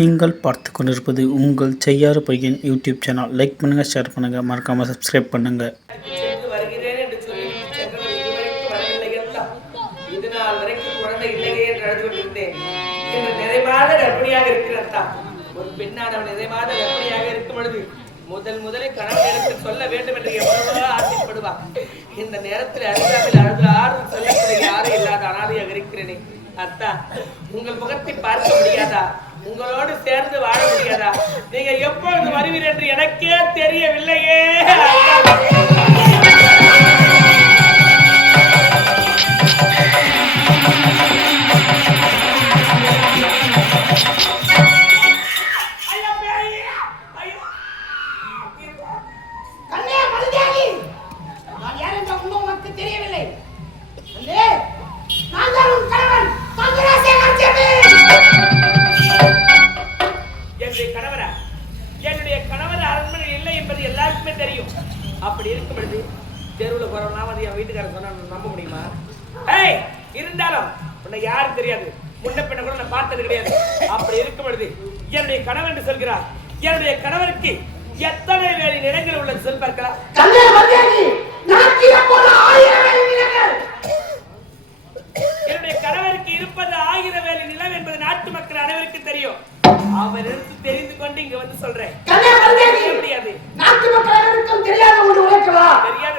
நீங்கள் பார்த்து கொண்டிருப்பது உங்கள் செய்யாறு பையன் யூடியூப் சேனல். லைக் பண்ணுங்கள், ஷேர் பண்ணுங்கள், மறக்காமல் சப்ஸ்கிரைப் பண்ணுங்கள். வருகிறேன் என்று சொல்லிவிட்டு சென்றவர் இதுவரைக்கும் வரவில்லை எல்லாம் இது நாள் வரைக்கும் குழந்தை இல்லையே என்று அழுது கொண்டிருந்தேன். இன்று நிறைவாக கர்ப்பிணியாக இருக்கிறதா ஒரு பெண்ணானவன் நிறைவாக கர்ப்பிணியாக இருக்கும் பொழுது முதலில் கணவனிடத்து சொல்ல வேண்டும் என்று எவ்வளவோ ஆசைப்படுவார். இந்த நேரத்தில் அழுதாவில் அழுது ஆறுதல் சொல்லக்கூடிய யாரும் இல்லாத அனாதையாக இருக்கிறேனே. அத்தா, உங்கள் முகத்தை பார்க்க முடியாதா? உங்களோடு சேர்ந்து வாழ முடியாதா? நீங்க எப்பொழுது வருவீர் என்று எனக்கே தெரியவில்லையே. அப்படி இருக்கும் பொழுது தெருவில் போறவனா வந்து என் வீட்டுக்காரர் சொன்னா நம்ப முடியுமா? இருந்தாலும் உன்னை யாரும் தெரியாது, முன்ன பின்ன கூட நான் பார்த்தது கிடையாது. அப்படி இருக்கும் பொழுது என்னுடைய கணவன் என்று சொல்கிறார். என்னுடைய கணவருக்கு எத்தனை வேலை நிலங்கள் உள்ளது சொல் பார்க்கலாம். என்னுடைய கணவருக்கு இருப்பது 1000 வேலை நிலம் என்பது நாட்டு மக்கள் அனைவருக்கும் தெரியும். அவர் எடுத்து தெரிந்து கொண்டு இங்க வந்து சொல்றேன். முடியாது, நாட்டு மக்கள் அனைவருக்கும் தெரியாத ஒரு உழைக்கவா? தெரியாத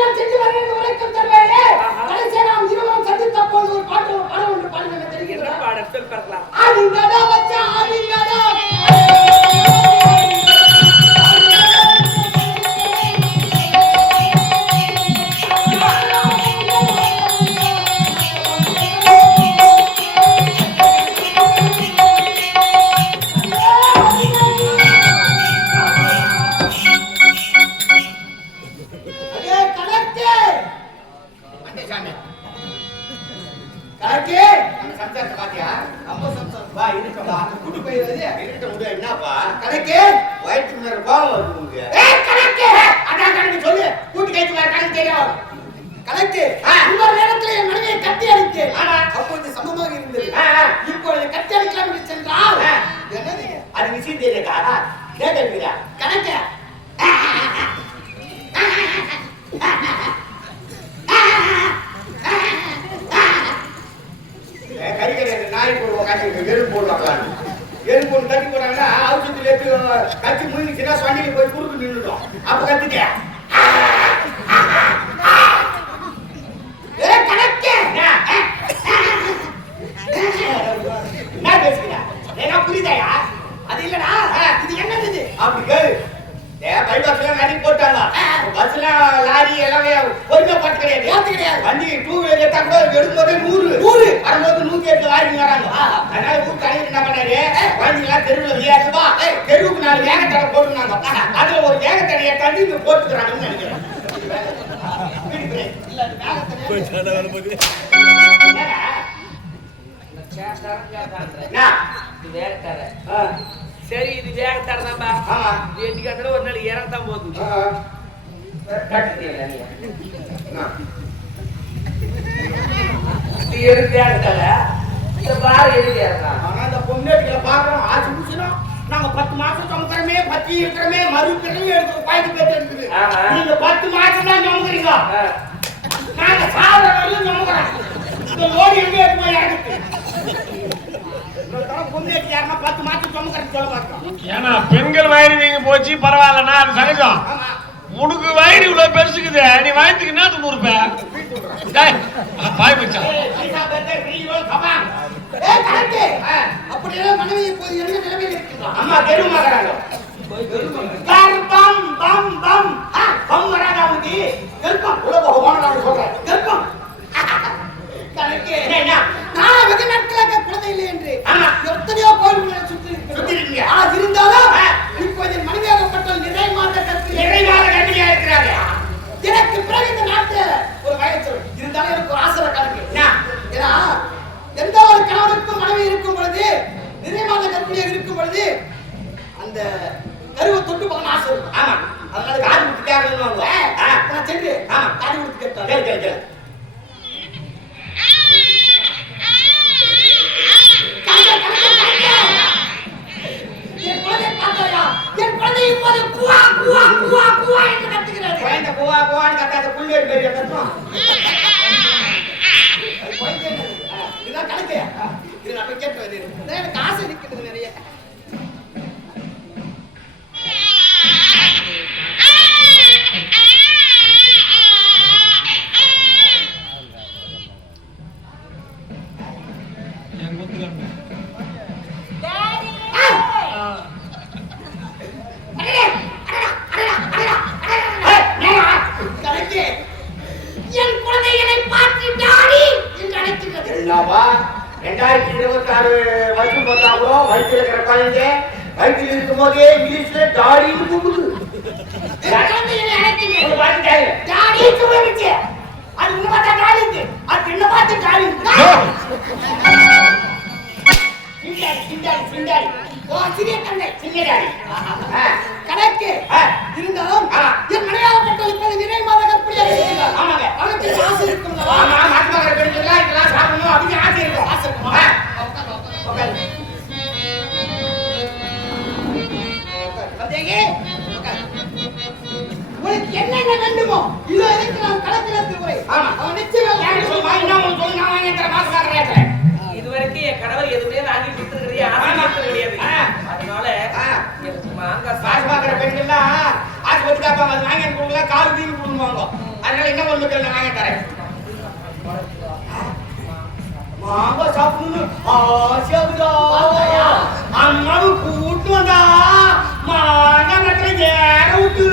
நான் சென்று வரேன் உழைக்கும் தருவேனே. கடைசியா நாம் இருவரும் சந்தித்த போது ஒரு பாட்டு பாடம் ஒன்று பாடுங்க தெரியுமா? என்ன பாடம் சொல் பார்க்கலாம். ஆடிங்கடா வச்சா ஆடிங்கடா கட்சி முடிஞ்சுச்சுன்னா வண்டியில போய் குறுக்கு நின்றுட்டோம். அப்ப கத்துக்க என்ன பேசுகிறா? புரியுதாயா? அது இல்லடா, இது என்னது? அப்படி கேளு. பைபாஸ்ல நடி போட்டாங்க. பஸ்ல லாரி எல்லாமே பொறுமையா பார்த்து கிடையாது. வண்டி 2 வீலர் எடுத்தா கூட எடுக்கும்போது 100 வரும்போது 108 வாரிங்க வராங்க. அதனால ஊர் தலைவர் என்ன பண்ணாரு, வண்டிலாம் தெருவில் விளையாடுவா, தெருவுக்கு 4 வேகத்தடை போட்டுனாங்க. அதுல ஒரு வேகத்தடையை தண்ணி இங்க போட்டுக்கிறாங்கன்னு நினைக்கிறேன். சரி, இது வேகத்தாரதான்பா. இது எண்ணிக்காட்டில ஒரு நாள் இறங்கத்தான் போகுது. நாங்க 10 மாசம் சுமக்கிறோமே, 10 இருக்கிறோமே, மறுக்கிறோமே, பாய்ச்சி பேச்சு இருக்குது. நீங்க 10 மாசம் தான் சுமக்கிறீங்க, நாங்க சாவர வரையும் சுமக்கிறோம். இந்த லோடு எங்க போய் இறங்குது? ஏன்னா பெண்கள் வயிறு நீங்க போச்சு பரவாயில்லன்னா அது சகஜம். உனக்கு வயிறு இவ்வளவு பெருசுக்குது, நீ வயிற்றுக்கு என்ன துணுறுப்ப? பாய் பச்சா அப்படியே மனைவி இப்போது என்ன நிலைமையில் இருக்கிறார்? அம்மா தெருமாகறாங்க. கர்ப்பம் பம் பம் பம் வராதாவுதி கர்ப்பம் உலக ஹோமனால சொல்றேன். கர்ப்பம் கணக்கே என்ன? நான் வெகு நாட்களாக குழந்தை இல்லை என்று எத்தனையோ கோயில்களை சுற்றி இருக்கீங்க. ஆனா இருந்தாலும் இப்போது என் மனைவியாகப்பட்டவள் நிறைமாத கர்ப்பிணியா இருக்கிறாங்க. எனக்கு பிறகு இந்த நாட்டில் ஒரு வயசு இருந்தாலும் எனக்கு ஒரு ஆசை கணக்கு. ஏன்னா எந்த ஒரு கணவனுக்கும் மனைவி இருக்கும் பொழுது, நிறைமாத கர்ப்பிணியாக இருக்கும் பொழுது அந்த கருவை தொட்டு பார்க்க ஆசை இருக்கும். ஆமா, அதனால காது கொடுத்துட்டாங்க. நான் சென்று காது கொடுத்து கேட்டேன். குழந்தை இப்போது குவா குவா குவா குவா என்று கத்துகிறது. குழந்தை குவா குவான்னு கத்தாத புள்ளேரி பெரிய கத்தும். இதுதான் கணக்கு. இது நான் போய் கேட்டு வரேன். எனக்கு ஆசை இருக்கிறது நிறைய. என் குழந்தைகளை பார்த்து டாடி என்று அழைக்கிறது. 2026 வருஷம் பார்த்தாங்களோ வயிற்றுல இருக்கிற குழந்தை வயிற்றுல இருக்கும் போதே இங்கிலீஷ்ல டாடின்னு கூப்பிடுது. குழந்தைகளை அழைக்கிறது. டாடி சொல்லிருச்சு. அது உன்னை பார்த்தா டாடி இருக்கு. அது என்ன பார்த்து டாடி இருக்கு. சிண்டாடி. ஓ சிறிய தந்தை சின்ன டாடி. கணக்கு இருந்தாலும் என் மனையாளப்பட்டது இப்போது நிறை மாத கற்பனையாக இருக்கிறார். ஆமாங்க. அவனுக்கு ஆசை இருக்கும். ஆமா மாசமாக கிடைக்கலாம் இதெல்லாம் சாப்பிடணும் அப்படின்னு ஆசை இருக்கும். ஆசை இருக்கும். உட்காரு. வந்தேங்க. உனக்கு என்னென்ன வேண்டுமோ இதோ எதுக்கு நான் கணக்கில் திருமுறை. ஆமா அவன் நிச்சயம் யாரு சொல்லுவா இன்னும் சொல்லு நான் வாங்கி தர மாசமாக ரேட்ல. இதுவரைக்கும் என் கணவர் எதுவுமே வாங்கி கொடுத்துருக்கிறதே ஆசை கிடையாது. அதனால எனக்கு மாங்காய் பாஸ் பாக்குற பெண்கள்லாம் ஆசை வச்சு காப்பாங்க அது வாங்கி கொடுக்கல கால் தீங்கி கொடுவாங்க. அதனால என்ன ஒண்ணு நான் வாங்கி தரேன். மாங்காய் சாப்பிடணும் ஆசையாகுதா அம்மாவு கூட்டு வந்தா மாங்காய் நட்டுல ஏற விட்டு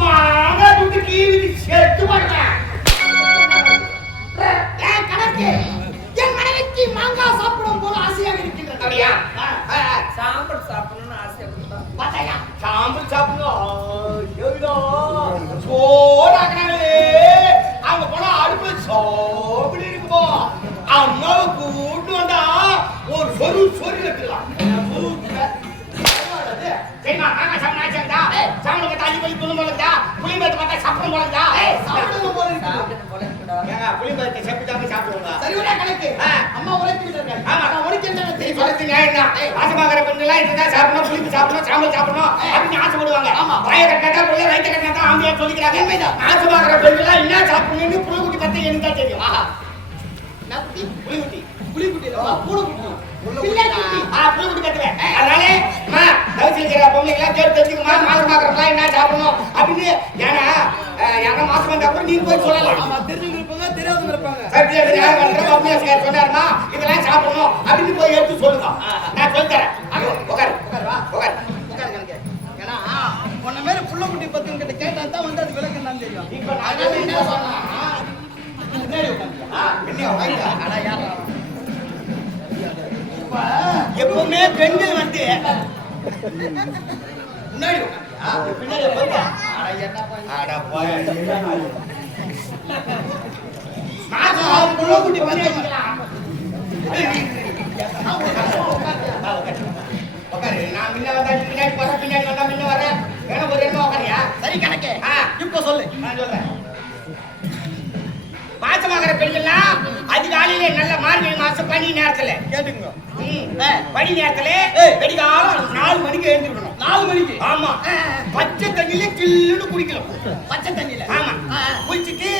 மாங்காய் விட்டு கீழே செத்து மாட்டேன். கணக்கு என் மனைவிக்கு மாங்காய் சாப்பிடும் போது ஆசையாக இருக்கின்றது. அப்படியா? சாம்பல் சாப்பிடணும்னு ஆசைப்படுதான். பார்த்தாயா சாம்பல் சாப்பிடணும் சோறாக்குறாங்களே அவங்க போனா அடுப்புல சோம்பல் இருக்குமோ அம்மாவை கூட்டு வந்தா ஒரு சொரு வைக்கலாம். சரிமா மாங்காய் சாப்பிட ஆச்சா சாம்பலுக்கு தாஜி பள்ளி பொண்ணு போலதா புளிமரத்தை பார்த்தா சாப்பிடும் போலதா சாப்பிடும் போது சாப்பிடணும் போல இருக்குடா. புளிமரத்தை செப்பிட்டாம சாப்பிடுவாங்க. சரி விட கணக்கு அம்மா உழைக்கின்றார்கள். ஆமா. நான் உனக்கு என்ன நீ சொல்றது நியாயம் தான். ஆசைமாகிற பெண்கள்லாம் இதுதான் சாப்பிடணும் புளிப்பு சாப்பிடணும் சாம்பல் சாப்பிடணும் அப்படின்னு ஆசைப்படுவாங்க. வாயை கட்டினா பிள்ளை வயிற்று கட்டினா தான் ஆம்பியா சொல்லிக்கிறாங்க. ஆசைமாகிற பெண்கள்லாம் என்ன சாப்பிடணும்னு புளிக்குட்டி பத்தி எனக்கு தான் தெரியும். ஆஹா புளிக்குட்டி புலிக்குட்டி பூனைக்குட்டி புளிக்குட்டி கட்டுவேன். அதனால தவிச்சு இருக்கிற பொம்மைகள்லாம் கேட்டு தெரிஞ்சுக்கமா மாசமாகறப்பெல்லாம் என்ன சாப்பிடணும் அப்படின்னு ஏன்னா யாரா மாசம் வந்தா கூட நீங்க போய் சொல்லலாம். ஆமா தெரிஞ்சவங்க இருப்பாங்க தெரியாதவங்க இருப்பாங்க. சத்தியாசிரியர் சொன்னாருமா இதெல்லாம் சாப்பிடணும் அப்படின்னு போய் எடுத்து சொல்லுங்க. நான் சொல்லித்தரேன். உட்காரு உட்காரு கணக்கு ஏன்னா உன்ன மாதிரி புள்ளக்குட்டி பத்தி கிட்ட கேட்டா தான் வந்து அது விளக்கம் தான் தெரியும். இப்ப நான் என்ன சொன்னா முன்னாடி உட்காந்து எப்பவுமே பெண்கள் வந்து முன்னாடி பின்னாடி புள்ளக்குட்டி பத்தி உட்காரு. நான் முன்ன வந்தா பின்னாடி போறேன் பின்னாடி வந்தா முன்ன வரேன். வேணா ஒரு இடமா உட்காரியா? சரி கணக்கு இப்ப சொல்லு. நான் சொல்றேன். மாசமாகிற பெண்கள்லாம் அதிகாலையில நல்ல மார்கழி மாசம் பனி நேரத்துல கேட்டுங்க பனி நேரத்துல வெடிகாலம் 4 மணிக்கு எழுந்திருக்கணும். 4 மணிக்கு ஆமா. பச்சை தண்ணியில கில்லுன்னு குடிக்கலாம். பச்சை தண்ணியில ஆமா. குளிச்சுட்டு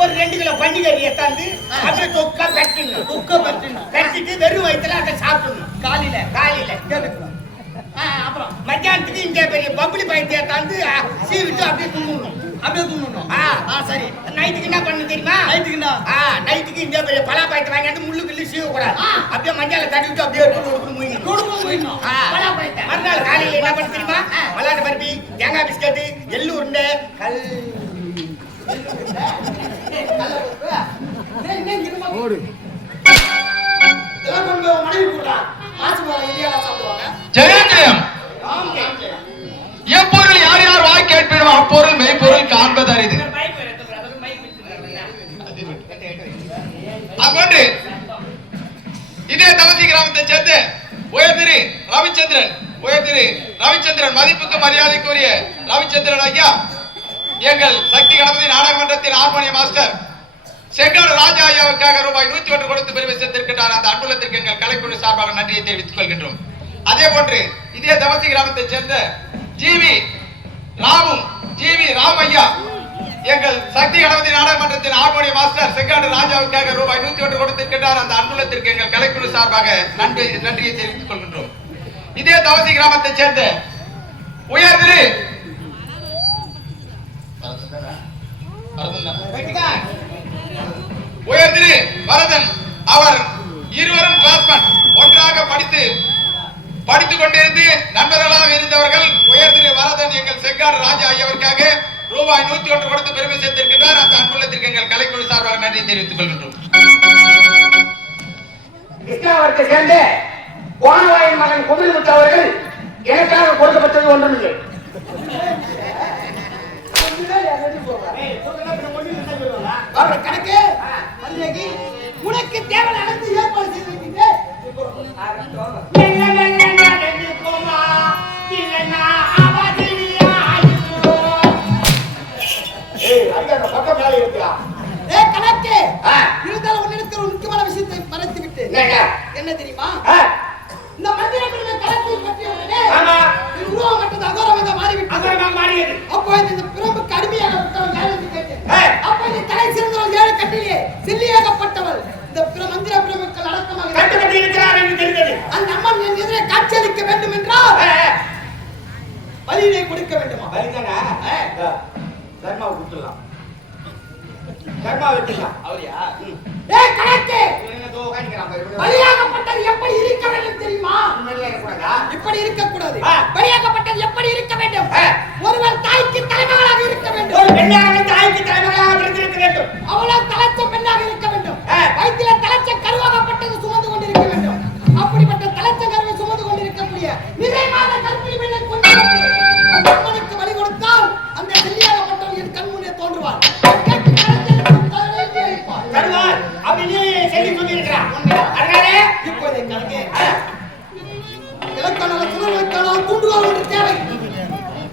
ஒரு 2 கிலோ பன்னிக்கறி எடுத்தாந்து அதுல தொக்கா பெட்டிட்டு வெறும் வயிற்றுல அதை சாப்பிடணும். காலையில கேட்டுங்க அப்புறம் மத்தியானத்துக்கு இங்க பெரிய பப்புளி பயத்தை எடுத்தாந்து சீவிட்டு அப்படியே துண்ணணும். சரி. நைட்டுக்கு என்ன பண்ணு தெரியுமா? நைட்டுக்கு இந்த பெரிய பலாப்பாயத்தை வாங்கிட்டு முள்ளு கிள்ளி சீவ கூடாது. அப்படியே மஞ்சளை தட்டிவிட்டு அப்படியே மூழ்கணும். மறுநாள் காலையில என்ன பண்ணு தெரியுமா? மல்லாட்ட பருப்பி தேங்காய் பிஸ்கட்டு எள்ளு உருண்டை கல் ஜெயம் எப்பொருள் யார் யார் வாய் கேட்பிடுவோ அப்பொருள் மெய்ப்பொருள் காண்பது அரிது. அதுபோன்று இதே தவசி கிராமத்தை சேர்ந்து உயர்திரு ரவிச்சந்திரன் மதிப்புக்கு மரியாதைக்குரிய ரவிச்சந்திரன் ஐயா எங்கள் சக்தி கணபதி நாடக மன்றத்தின் ஹார்மோனிய மாஸ்டர் செங்காடு ராஜா ஐயாவுக்காக ரூபாய் 101 கொடுத்து பெருமை சேர்த்திருக்கின்றார். அந்த அன்புலத்திற்கு எங்கள் கலைக்குழு சார்பாக நன்றியை தெரிவித்துக் கொள்கின்றோம். அதே போன்று இதே தவசி கிராமத்தை சேர்ந்த ஜிவி ராம் ஐயா எங்கள் சக்தி கணபதி நாடகமன்றத்தின் ஹார்மோனியம் மாஸ்டர் செங்காடு ராஜாவுக்காக ரூபாய் 101 கொடுத்திருக்கிறார். அந்த அன்புள்ளத்திற்கு எங்கள் கலைக்குழு சார்பாக நன்றியை தெரிவித்துக் கொள்கின்றோம். இதே தவசி கிராமத்தைச் சேர்ந்த உயர் திரு வரதன் அவர் இருவரும் கிளாஸ்மேட் ஒன்றாக படித்துக் கொண்டிருந்து நண்பர்களாக இருந்தவர்கள். உயர் திரு வரதன் எங்கள் செங்காடு ராஜா ஐயாவிற்காக ரூபாய் 101 கொடுத்து பெருமை சேர்த்திருக்கிறார். அந்த அன்புள்ளத்திற்கு எங்கள் கலைக்குழு சார்பாக நன்றி தெரிவித்துக் கொள்கின்றோம். கிருஷ்ணாவரத்தை சேர்ந்த கோணவாயின் மகன் குமிழ்முத்து அவர்கள் எனக்காக கொடுக்கப்பட்டது ஒன்றுமில்லை. கணக்கு உனக்கு தேவை நடந்து ஏற்பாடு செய்திருக்கின்றேன். கணக்கு இருந்தாலும் உன்னிடத்தில் ஒரு முக்கியமான விஷயத்தை மறைத்து விட்டு என்ன தெரியுமா? இந்த மந்திரங்களை களத்தை பற்றி உருவம் மட்டும் அகோரமாக மாறிவிட்டது. அப்போ இந்த பிரம்புக்கு அடிமையாக விட்டவன் யார் என்று கேட்டேன். அப்போ இந்த தலை சிறந்தவள் ஏழு கட்டிலே சில்லியாகப்பட்டவள் இந்த மந்திர பிரமுக்கள் அடக்கமாக கட்டுக்கட்டி இருக்கிறார் என்று தெரிந்தது. அந்த அம்மன் என் எதிரே காட்சியளிக்க வேண்டும் என்றால் பலியினை கொடுக்க வேண்டுமா? பலிதானா? தர்மா கொடுத்துடலாம். தர்மா வச்சுக்கலாம். அவரியா? கணக்கு பலியாகப்பட்டது எப்படி இருக்க வேண்டும் தெரியுமா? இப்படி இருக்கக்கூடாது. பலியாகப்பட்டது எப்படி இருக்க வேண்டும்? ஒருவர் தாய்க்கு தலைமகளாக இருக்க வேண்டும். ஒரு பெண்ணாக தாய்க்கு தலைமகளாக இருக்க வேண்டும். அவளோ தலைச்ச பெண்ணாக இருக்க வேண்டும். வயிற்றில தலைச்ச கருவாகப்பட்டது சுமந்து கொண்டிருக்க வேண்டும். அப்படிப்பட்ட தலைச்ச கருவை சுமந்து கொண்டிருக்கக்கூடிய நிறைவான கற்பிணி பெண்ணை கொண்டு அந்த அம்மனுக்கு வழி கொடுத்தால் அந்த செல்லியாகப்பட்டவள் என் கண் முன்னே தோன்றுவார். தருவார் அப்படின்னு சொல்லி சொல்லியிருக்கிறார். அதனால இப்போதை கணக்கு இலக்கான சுழலுக்கான தூண்டுகோல் ஒன்று தேவை.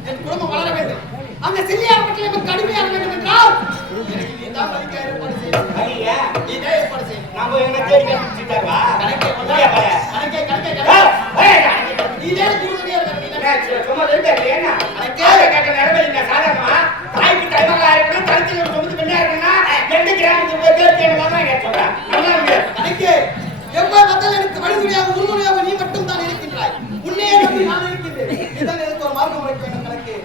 என் குடும்பம் வளர வேண்டும். அந்த செல்லியாகப்பட்டவள் எனக்கு கடுமையாக வேண்டும் என்றால் இதான் வலிக்க ஏற்பாடு செய்யும். இதே ஏற்பாடு செய்யும். நாம என்ன தேடி கண்டுபிடிச்சிட்டாருவா? கணக்கே இதே குருதடியா இருக்க சும்மா ரெண்டு என்ன கணக்கே கேட்ட நிரம்பல சாதாரணமா தாய்க்கு தலைமகளா இருக்கணும், தலைச்சில சொந்த பெண்ணா இருக்கணும்னா 2 கிராமத்துக்கு போய் கேட்டு என்னதான் கேட்கறேன். கணக்கே எவ்வளவு மக்கள் எனக்கு வழிதுணையாக உறுதுணையாக நீ மட்டும் தான் இருக்கின்றாய். உன்னையே நம்பி நான் இருக்கின்றேன். இதான் எனக்கு ஒரு மார்க்கம் உரைக்க வேண்டும். கணக்கு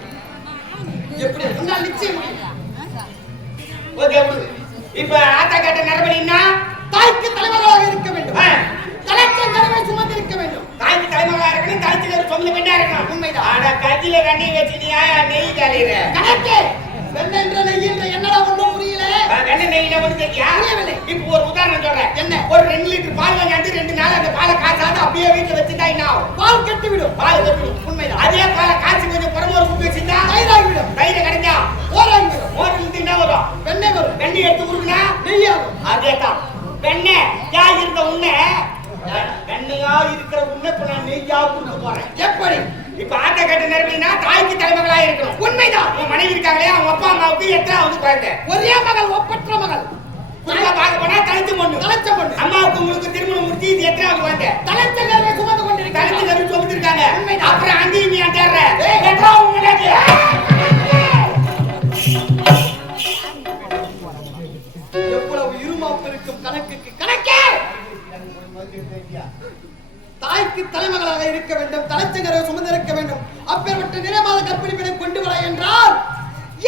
எப்படி உன்னால் நிச்சயம் முடியும். இப்ப ஆத்தா கேட்ட நிரம்பலின்னா தாய்க்கு தலைமகளாக இருக்க வேண்டும். தலைச்சன் கருவை சுமந்திருக்க வேண்டும். தாய்க்கு தலைமகளா இருக்கணும், தலைச்சில சொந்த பெண்ணா இருக்கணும். உண்மைதான். ஆனா கட்டில கண்ணி வச்சு நீ நெய் காலிற கணக்கே வெண்ணென்ற நெய் என்ற என்னடா ஒண்ணும் புரியல. வெண்ணெய் நெய்னா ஒண்ணு தெரியா? இப்ப ஒரு உதாரணம் சொல்றேன். என்ன? ஒரு 2 லிட்டர் பால் வாங்கி 2 நாள் அந்த பாலை காய்ச்சாத அப்படியே வீட்டுல வச்சுட்டா என்ன ஆகும்? பால் கட்டி விடும். பால் கட்டிவிடும். உண்மைதான். அதே பாலை காய்ச்சி கொஞ்சம் புறமோர் குப்பி வச்சுட்டா தயிராகி விடும். தயிரை கிடைச்சா ஓராகி விடும். மோர் இருந்து என்ன வரும்? வெண்ணெய் வரும். வெண்ணெய் எடுத்து கொடுக்கனா நெய்யாகும். அதேதான். வெண்ணெய் யா இருந்த உன்னை வெண்ணையா இருக்கிற உன்னை இப்ப நான் நெய்யா கொடுக்க போறேன். எப்படி? இப்ப ஆட்ட கட்ட நிரம்பினா தாய்க்கு தலைமகளா இருக்கணும். உண்மைதான். உன் மனைவி இருக்காங்களே அவங்க அப்பா அம்மாவுக்கு எத்தனாவது குழந்தை? ஒரே மகள் ஒப்பற்ற மகள். குறிப்பா பார்க்க போனா தலைச்சு பொண்ணு. தலைச்ச பொண்ணு. அம்மாவுக்கு உங்களுக்கு திருமணம் முடிச்சு இது எத்தனாவது குழந்தை? தலைச்ச கருவை சுமந்து கொண்டிருக்கிறார். தலைச்சு கரு சுமந்திருக்காங்க. உண்மைதான். அப்புறம் அங்கேயும் நீ தேடுற எவ்வளவு இருமாப்பு இருக்கும் கணக்குக்கு கணக்கே. தாய்க்கு தலைமகளாக இருக்க வேண்டும். தலைச்சங்கரை சுமந்திருக்க வேண்டும். அப்பேற்பட்ட நிறைமாத கற்பிணி பெண்ணை கொண்டு வர என்றால்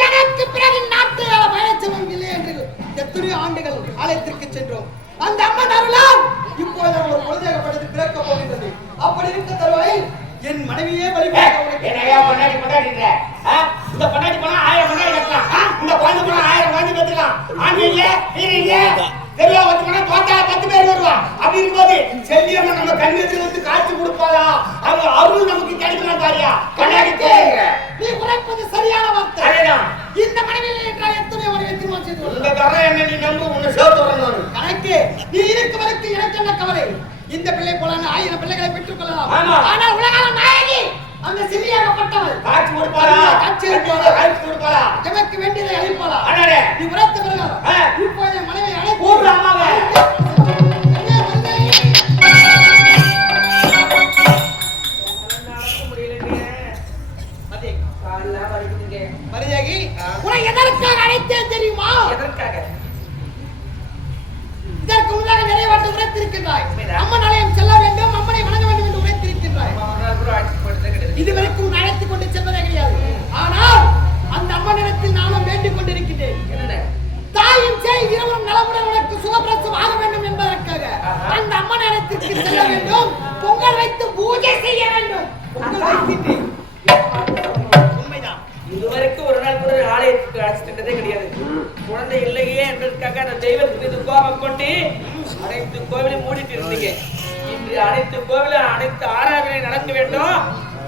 எனக்கு பிறகு நாட்டை பயணம் இல்லை என்று எத்தனையோ ஆண்டுகள் ஆலயத்திற்கு சென்றோம். அந்த அம்மன் அருளால் இப்போது ஒரு குழந்தையாக பிறக்க போகின்றது. அப்படி இருக்க தருவாயில் என் மனைவியே என்னையா பொண்டாட்டி பொண்டாட்டின்ற இந்த பொண்டாட்டி போனா 1000 பொண்டாட்டி கட்டலாம். இந்த குழந்தை போனா 1000 குழந்தை பெற்றுக்கலாம். ஆண் இல்ல நீர் இல்ல தெருவா வந்து போனா தோத்தால 10 பேர் வருவா. அப்படி இருக்கும்போது செல்லியம்மா நம்ம கண்ணெதிர வந்து காட்சி கொடுப்பாளா? அவங்க அருள் நமக்கு கிடைக்கணும் பாரியா? பொண்டாட்டி தேங்க நீ உரைப்பது சரியான வார்த்தை. அதேதான். இந்த மனைவியில் என்றால் எத்தனை மனைவி திருமணம் செய்து இந்த கரை என்ன நீ நம்பு உன்னை சேர்த்து வரணும். கணக்கு நீ இருக்கும் வரைக்கும் எனக்கு என்ன கவலை? இந்த பிள்ளை போல 1000 பிள்ளைகளை பெற்றுக் கொள்ளலாம். ஆமா. ஆனால் உலகால நாயகி அந்த சில்லியாகப்பட்டவள் காட்சி கொடுப்பாளா? காட்சி கொடுப்பாளா? காட்சி கொடுப்பாளா? எமக்கு வேண்டியதை அளிப்பாளா? அடடே நீ உரைத்த பிரகாரம் இப்போது மனைவி அழைத்து கூப்பிடு அம்மாவை. முடியல. உன்னை எதற்காக அழைத்தேன் தெரியுமா? எதற்காக? இதற்கு முன்னாக நிறைவேற்ற உரைத்திருக்கின்றாய். உண்மைதான். அம்மன் ஆலயம் செல்ல வேண்டும், அம்மனை வணங்க வேண்டும் என்று உரைத்திருக்கின்றாய். அம்மா ஒரு நாள் கூட அழைச்சிட்டு போனதே கிடையாது. இதுவரைக்கும் உன்னை அழைத்துக் கொண்டு சென்றதே கிடையாது. ஆனால் அந்த அம்மனிடத்தில் நானும் வேண்டிக் கொண்டிருக்கிறேன். என்னென்ன? தாயும் சேய் இருவரும் நலமுடன் உனக்கு சுகப்பிரசவம் ஆக வேண்டும் என்பதற்காக அந்த அம்மன் இடத்திற்கு செல்ல வேண்டும், பொங்கல் வைத்து பூஜை செய்ய வேண்டும். பொங்கல் வைக்கின்றேன். உண்மைதான். இதுவரைக்கும் ஒரு நாள் கூட ஆலயத்துக்கு அழைச்சிட்டதே கிடையாது. குழந்தை இல்லையே என்பதற்காக அந்த தெய்வத்தின் மீது கோபம் கொண்டு அனைத்து கோவிலையும் மூடிட்டு இருந்தீங்க. இன்று அனைத்து கோவிலும் அனைத்து ஆராதனை நடக்க வேண்டும்,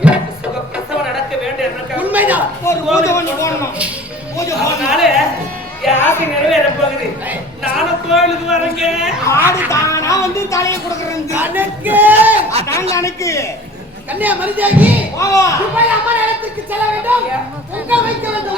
எனக்கு சுகப்பிரசவம் நடக்க வேண்டும் என்பதற்காக உண்மைதான். ஒரு பூஜை ஒண்ணு போடணும். பூஜை அதனால என் ஆசை நிறைவேற போகுது. நானும் கோவிலுக்கு வரேங்க. ஆடு தானா வந்து தலையை கொடுக்கறது கணக்கு அதான் கணக்கு. கன்னியா மருதியாகி போவா. துபாய் அம்மன் இடத்திற்கு செல்ல வேண்டும், பொங்கல் வைக்க வேண்டும்.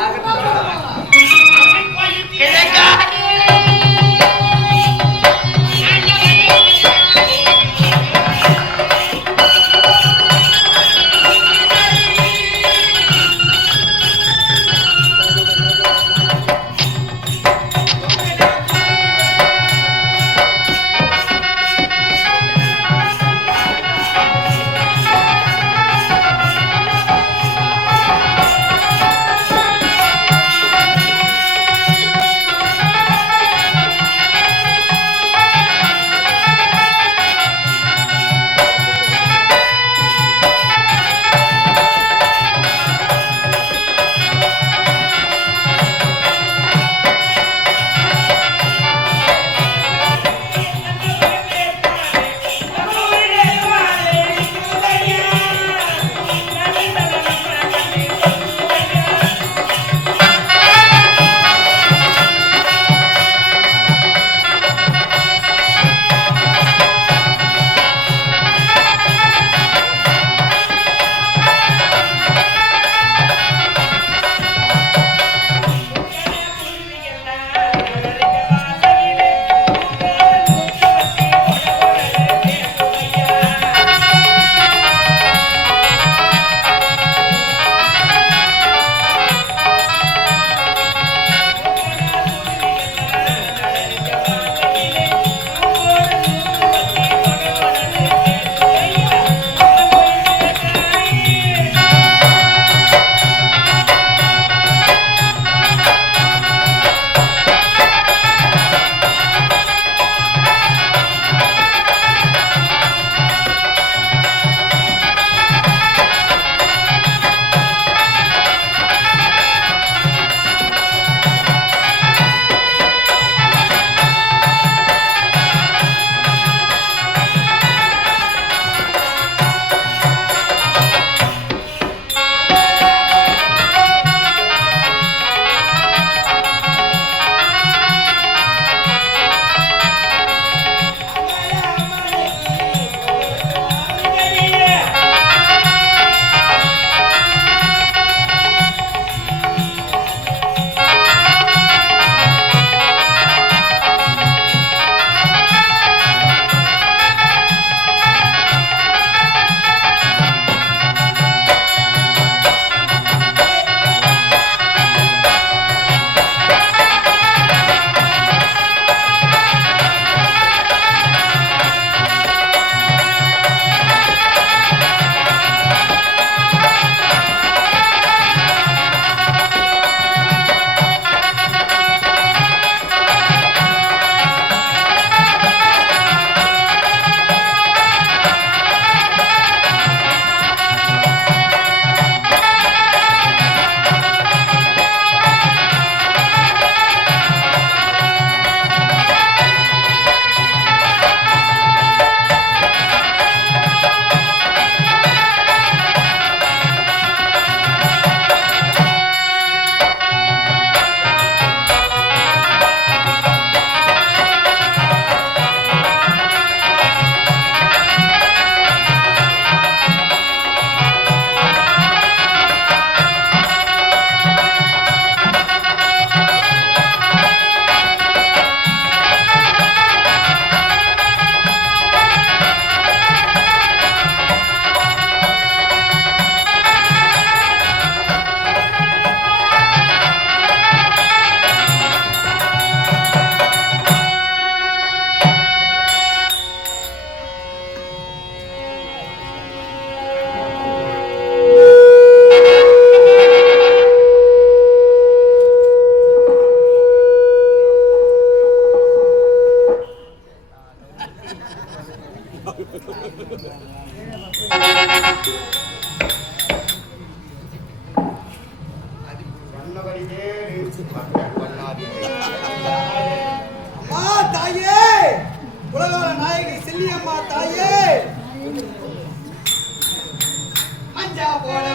அம்மா தாயே, உலகால நாயகி செல்லியம்மா தாயே, மஞ்சா போல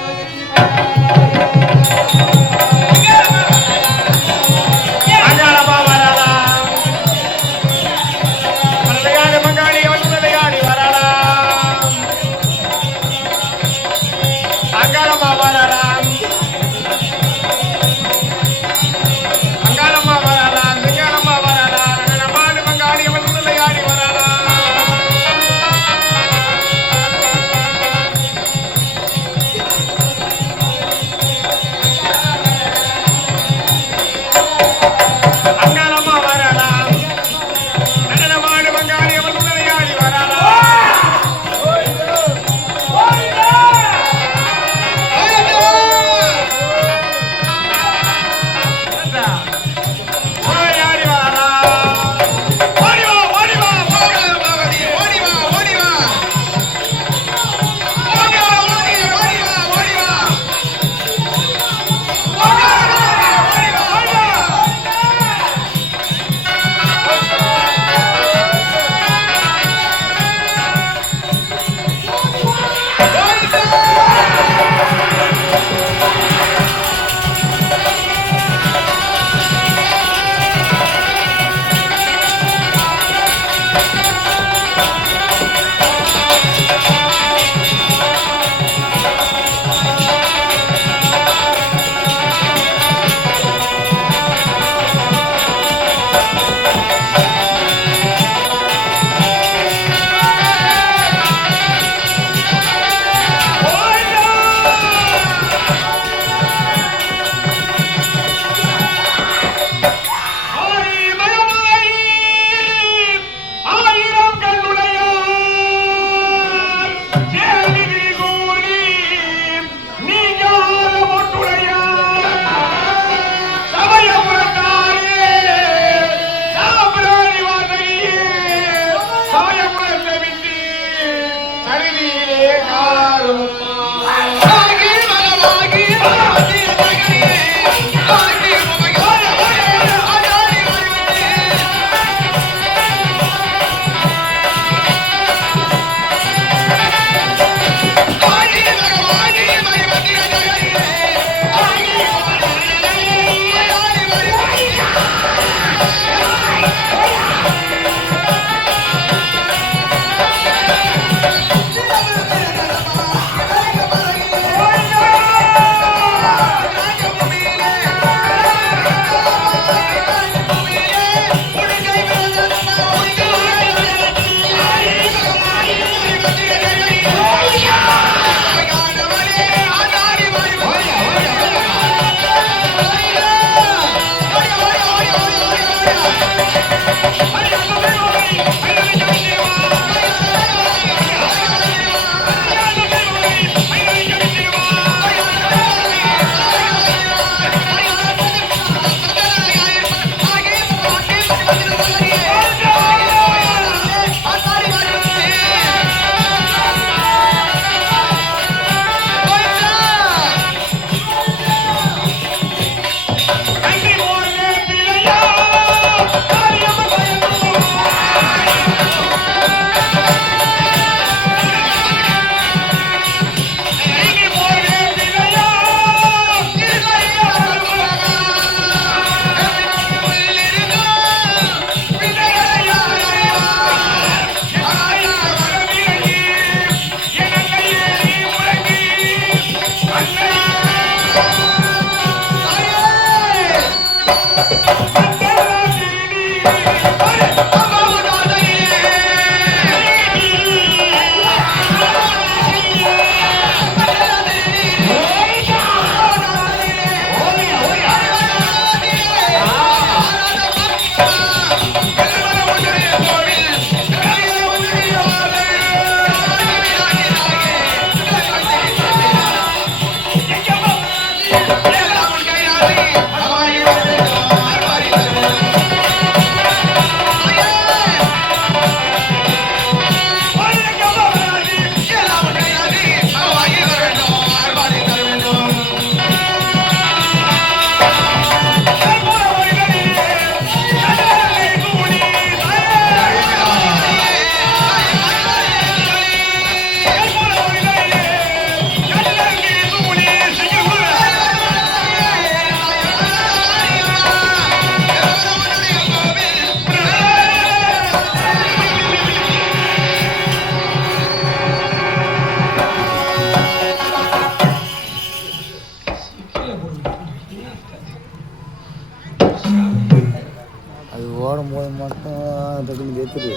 போடும்போது மட்டும் டக்குன்னு எடுத்துட்டு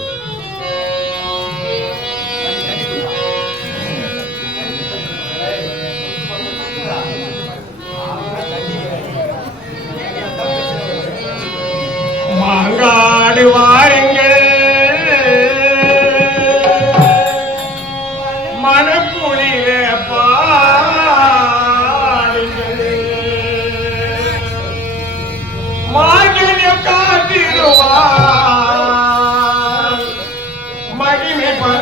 மாங்காடு வாருங்கள் மனக்குளிர பாருங்கள் மார்கழியம் காத்திடுவார் மகிமை பல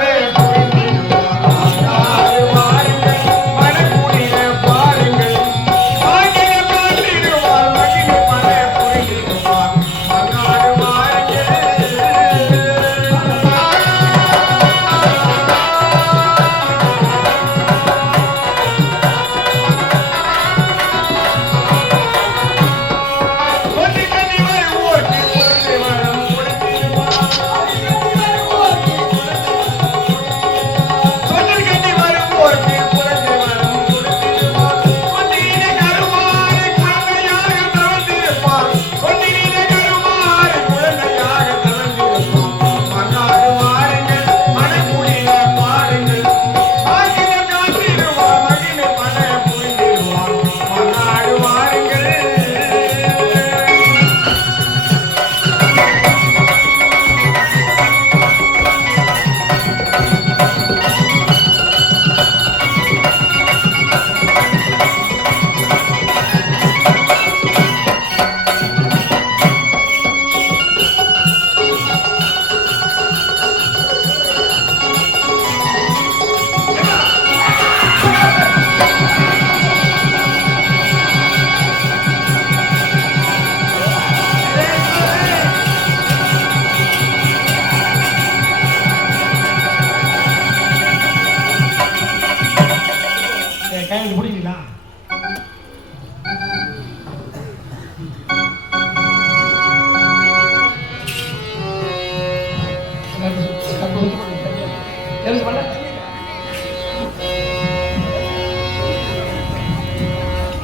கையில் பிடிக்கிறீங்களா?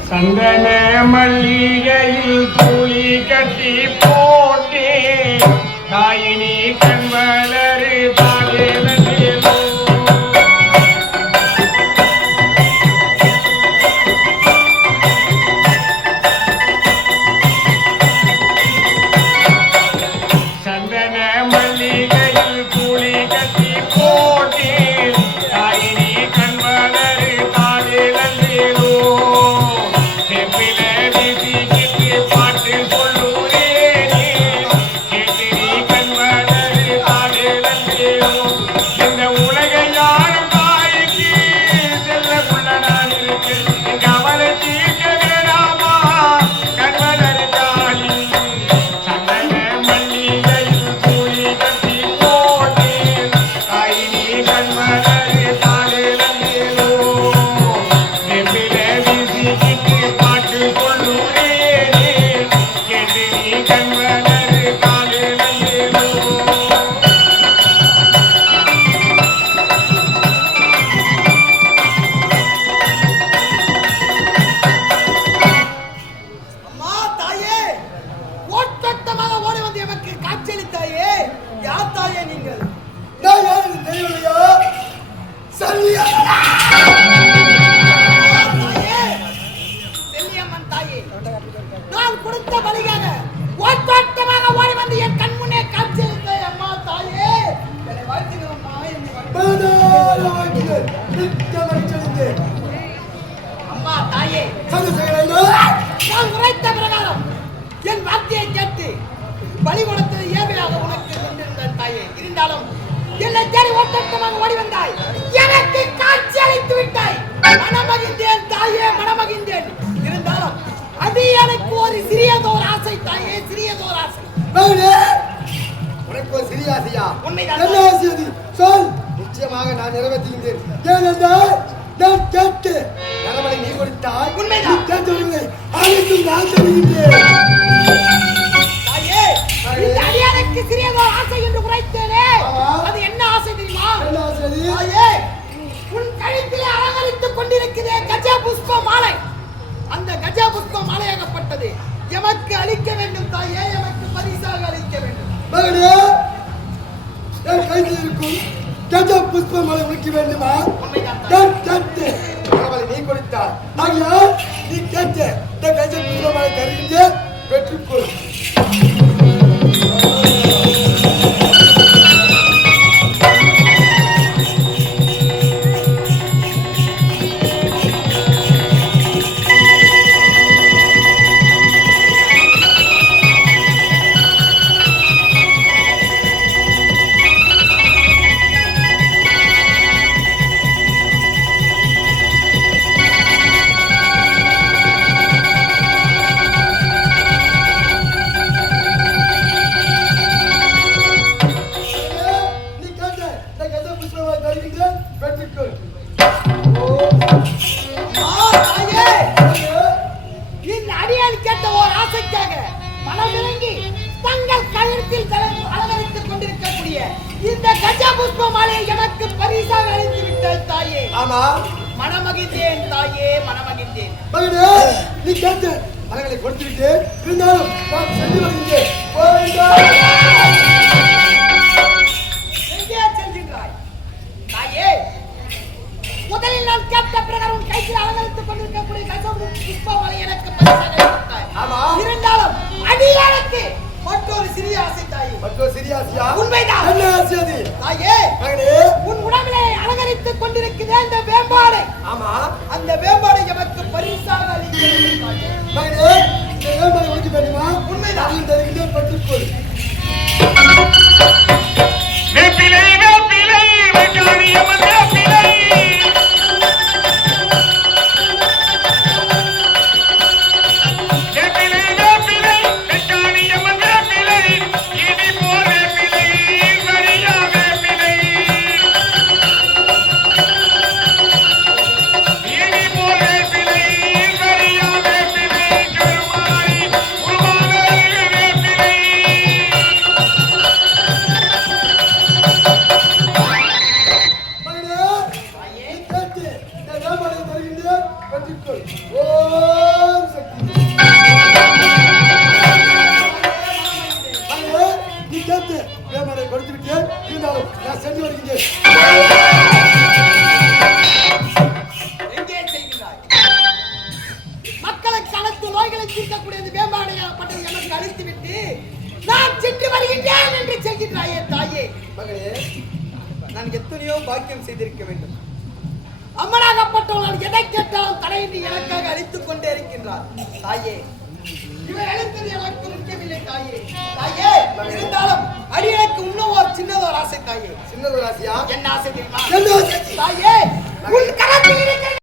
சந்தன மல்லிகையில் துளி கட்டி போட்டே தாயினி கண்வளரு தாயேலோ சந்தன மல்லிகையில் துளி கட்டி போட்டே தாயினி கண்வளரு தாயேலோ செப்பில வீசி கிட்டு பாட்டு சொல்லுறேனே கேட்டு நீ கண்வளரு தாயேலோ இந்த உலக யாரும் தாய்க்கு செல்ல உள்ள நான் இருக்கு கவலை தீர்க்க வேணாமா கண்வளரு தாயி சந்தன மல்லிகையில் துளி கட்டி போட்டே தாயினி கண்வளரு தாயேலோ செப்பில வீசி கிட்டு பாட்டு சொல்லுறேனே கேட்டு நீ கண்வளரு தாயேலோ அம்மா தாயே, ஓட்டோட்டமாக ஓடி வந்து எமக்கு காட்சியளித்தாயே, யார் தாயே நீங்கள்? நான் யாருன்னு தெரியலையா? செல்வியம்மா தாயே, செல்வியம்மன் தாயே, நான் கொடுத்த பலியாக ஓட்டோட்டமாக ஓடி வந்து என் கண் முன்னே காட்சியளித்தாயே அம்மா தாயே, என்னை வாழ்த்துங்கள் அம்மா, என்னை வாழ்த்துங்கள். அம்மா தாயே, நான் உரைத்த பிரகாரம் என் வார்த்தையை கேட்டு பலி கொடுத்தது ஏவையாக உனக்கு கொண்டிருந்த தாயே, இருந்தாலும் என்னை தேடி ஓட்டமாக ஓடி வந்தாய், எனக்கு காட்சி அளித்து விட்டாய். மனமகிழ்ந்தேன் தாயே, மனமகிழ்ந்தேன். இருந்தாலும் அது எனக்கு ஒரு சிறியதோர் ஆசை தாயே, சிறியதோர் ஆசை. உனக்கு ஒரு சிறிய ஆசையா? உண்மைதான் என்ன ஆசை அது? சொல். நிச்சயமாக நான் நிறைவேற்றுகின்றேன். ஏனென்றால் நான் கேட்டு நரமலை நீ கொடுத்தாய். உண்மைதான். நீ கேட்டவர்களை அனைத்தும் நான் தருகின்றேன். தாயே, இந்த அடியானுக்கு சிறியதோர் ஆசை என்று உரைத்தேனே, ஆமா. அது என்ன ஆசை தெரியுமா? என்ன ஆசை அது? தாயே, உன் கழுத்திலே அலங்கரித்துக் கொண்டிருக்கிறே கஜ புஷ்ப மாலை, அந்த கஜ புஷ்ப மாலையாகப்பட்டது எமக்கு அளிக்க வேண்டும் தாயே, எமக்கு பரிசாக அளிக்க வேண்டும். மகனே என் கையில் இருக்கும் கஜா புஷ்ப மலை உனக்கு வேண்டுமா? நான் கேட்டேன், அவளை நீ கொடுத்தார். ஆகையால் நீ கேட்ட இந்த கஜா புஷ்ப மலை தருகின்ற பெற்றுக்கொள். நீ கேட்ட மரங்களை கொடுத்துவிட்டு இருந்தாலும் நான் சென்று வருகிறேன். முதலில் நான் கேட்ட பிரகாரம் கையில் அலங்கரித்துக் கொண்டிருக்கக்கூடிய கஜா புஷ்ப மலை எனக்கு பரிசாக இருந்தாலும் அடியாருக்கு மற்றொரு சிறிய ஆசை தாயே. மற்றொரு சிறிய ஆசையா? உண்மைதான். என்ன ஆசை அது? தாயே, மகனே, உன் உடம்பிலே அலங்கரித்துக் கொண்டிருக்கிற அந்த வேம்பாடை, ஆமா, அந்த வேம்பாடை எனக்கு பரிசாக அளிக்கிறேன் தாயே. மகனே, இந்த வேம்பாடை உனக்கு வேண்டுமா? உண்மைதான். நான் தருகிறேன், பெற்றுக்கொள். வேப்பிலை வேப்பிலை வெட்டாணியம்மன் வேப்பிலை நான் எத்தனையோ பாக்கியம் செய்திருக்க வேண்டும். அம்மனாகப்பட்டவர்கள் எதை கேட்டாலும் தடையின்றி எனக்காக அளித்துக் கொண்டே இருக்கின்றார். தாயே, இவர் அளித்தது எனக்கு முக்கியமில்லை தாயே. தாயே, இருந்தாலும் அடியனுக்கு இன்னும் ஒரு சின்னதொரு ஆசை தாயே. சின்னதொரு ஆசையா? என்ன ஆசை தெரியுமா? தாயே, உன் கரத்தில் இருக்கிற